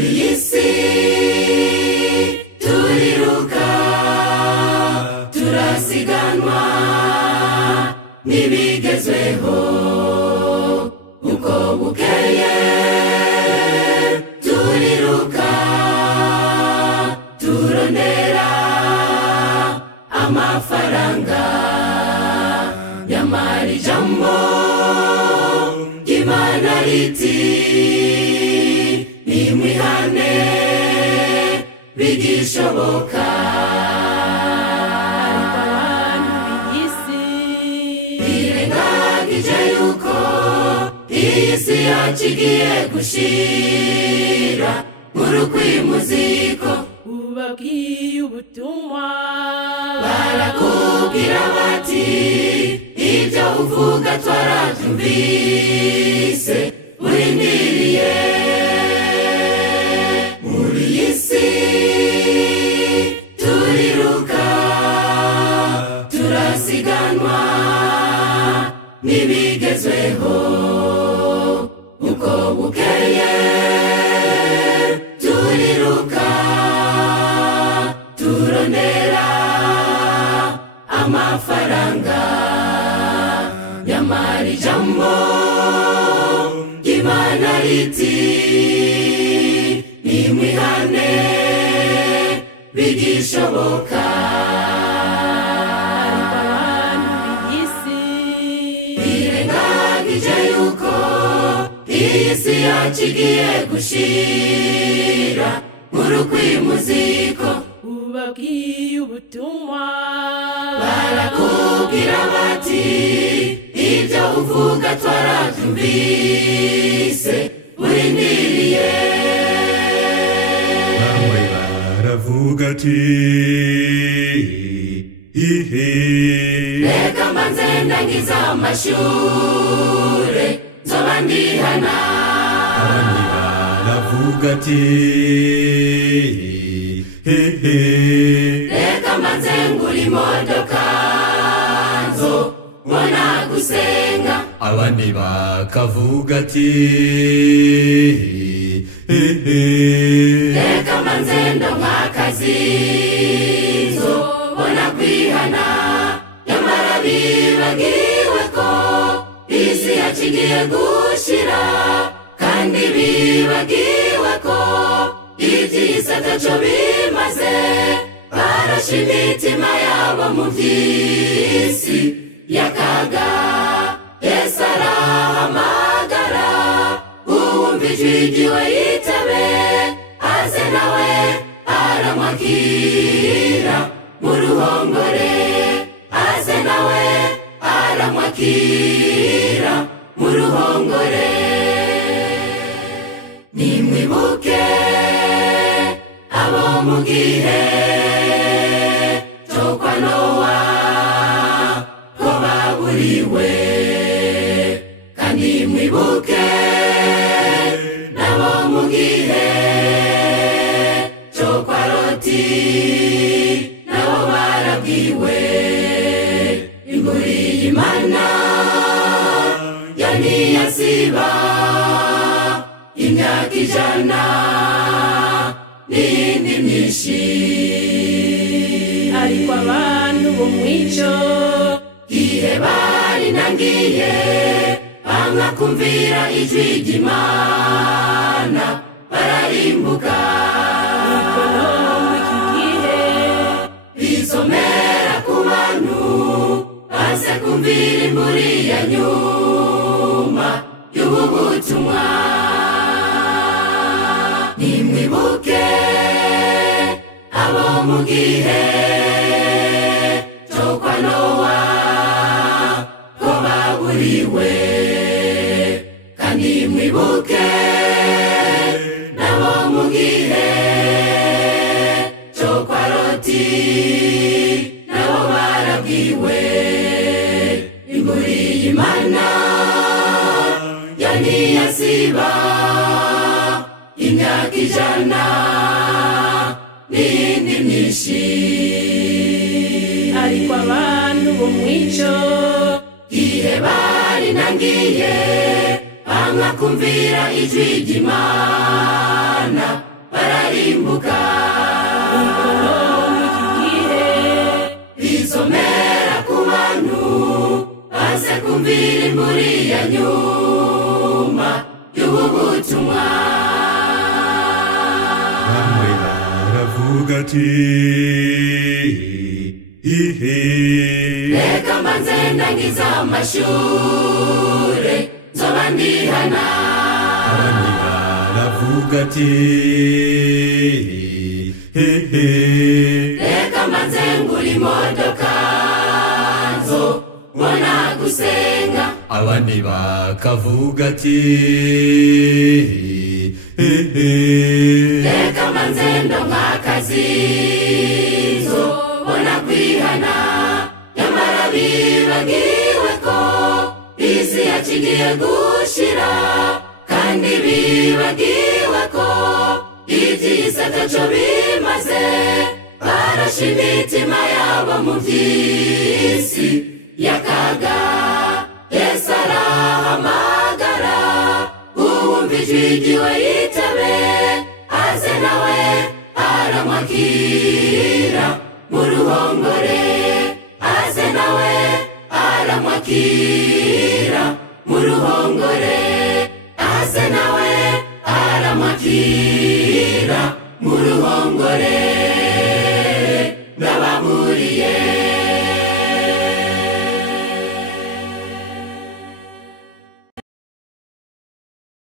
muri isi turiruka turasiganwa n'ibigezweho uko bukeye turiruka turondera amafaranga nyamara ijambo ry'Imana riti nimwihane bigishoboka birengagije yuko iyi si yacu igiye gushira nk'urukwimuziko ubabwiye ubutumwa barakubwira bati ibyo uvuga twarabyumvise urindiriye muri iyi si turiruka turasiganwa n'ibigezweho uko bukeye turiruka turondera amafaranga nyamara ijambo ry'Imana riti nimwihane bigishoboka birengagije yuko iyi si yacu igiye gushira nk'urukwimuziko ubabwiye ubutumwa barakubwira bati ibyo uvuga twarabyumvise urindiriye bamwe baravuga ati reka mbanze ndangiza amashure nzoba ndihana abandi baravuga ati reka mbanze ngura imodoka nzobona gusenga abandi bakavuga ati reka mbanze ndonka akazi nzobona kwihana nyamara bibagiwe ko isi yacu igiye gushira kandi bibagiwe ko iby'isi ataco bimaze barashe imitima yabo mu by'isi y'akaga Yesu arahamagara uwumva ijwi ryiwe yitabe aze nawe aramwakira mu ruhongore aze nawe aramwakira mu ruhongore nimwibuke abo mu gihe cyo kwa Nowa ko baburiwe kandi mwibuke nabo mu gihe cyo kwa Loti nabo barabwiwe inkuru y'Imana yaniyasiba imyaka 100 n'indi myinshi ariko abantu bo mwico gihe bari nangiye banga kumvira ijwi ry'Imana bararimbuka ariko no iki gihe bizomera ku bantu baze kumvira imburi ya nyuma y'ubu butumwa nimwibuke abo mu gihe cyo kwa Nowa ko baburiwe kandi mwibuke nabo mu gihe cyo kwa Loti nabo barabwiwe inkuru y'Imana yaniyasiba imyaka 100 n'indi myinshi ariko abantu bo mwico gihe bari nangiye banga kumvira ijwi ry'Imana guhinduka ikonomi iki gihe bizomera ku bantu baze kumvira imburi ya nyuma y'ubu butumwa. bamwe baravuga ati ihe reka mbanze ndangiza amashure nzoba ndihana. abandi baravuga ati hehe reka mbanze ngura imodoka nzobona gusenga. abandi bakavuga ati hehe reka mbanze ndonka akazi nzobona kwihana. nyamara bibagiwe ko isi yacigiye gushira kandi bibagiwe ko iby'isi ataco bimaze. barashe imitima yabo mu by'isi y'akaga. yesu arahamagara uwumva ijwi ryiwe yitabe aze nawe aramwakira mu ruhongore. aze nawe aramwakira mu ruhongore. aze nawe aramwakira mu ruhongore.